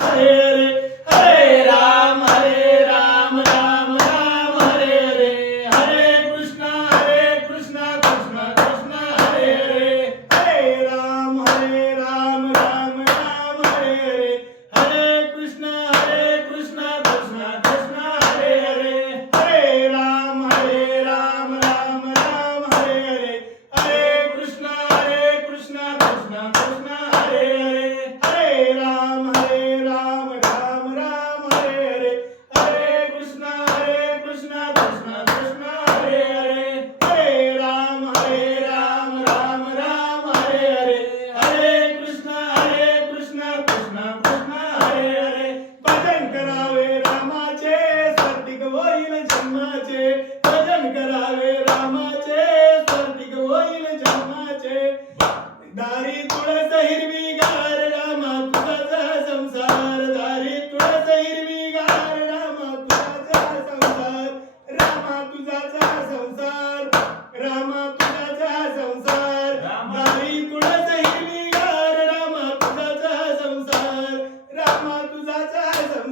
Yeah.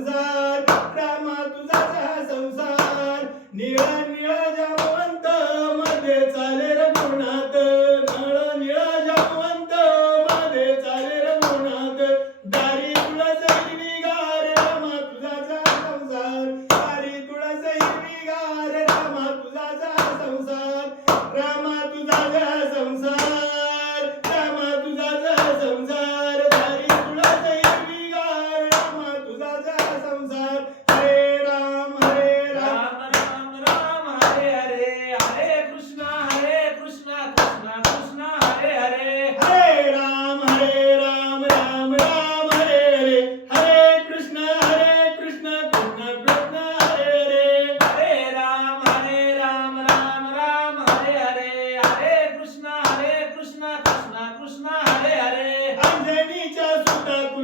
Hamza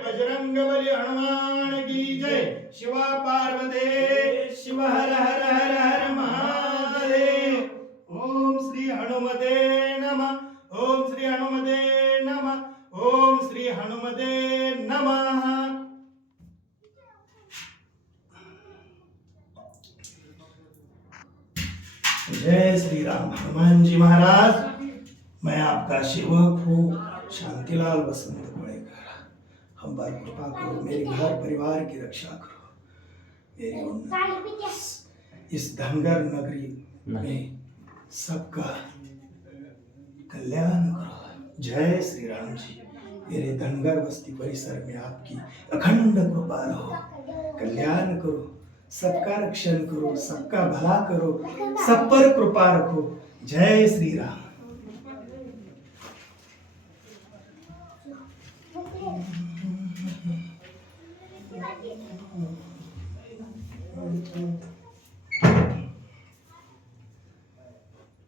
Bajrang Bali Hanuman की जय। शिवा पार्वते शिव हर हर हर हर महादेव। ओम श्री हनुमते नम ओम श्री हनुमते नम ओम श्री हनुमते नम। जय श्री राम हनुमान जी महाराज। मैं आपका शिवक हूँ शांतिलाल वसंत। हम कृपा करो मेरे घर परिवार की रक्षा करो। मेरी इस धनगर नगरी में सबका कल्याण करो। जय श्री राम जी। मेरे धनगर बस्ती परिसर में आपकी अखंड कृपा रहो। कल्याण करो सबका रक्षण करो सबका भला करो सब पर कृपा रखो। जय श्री राम 음. 음.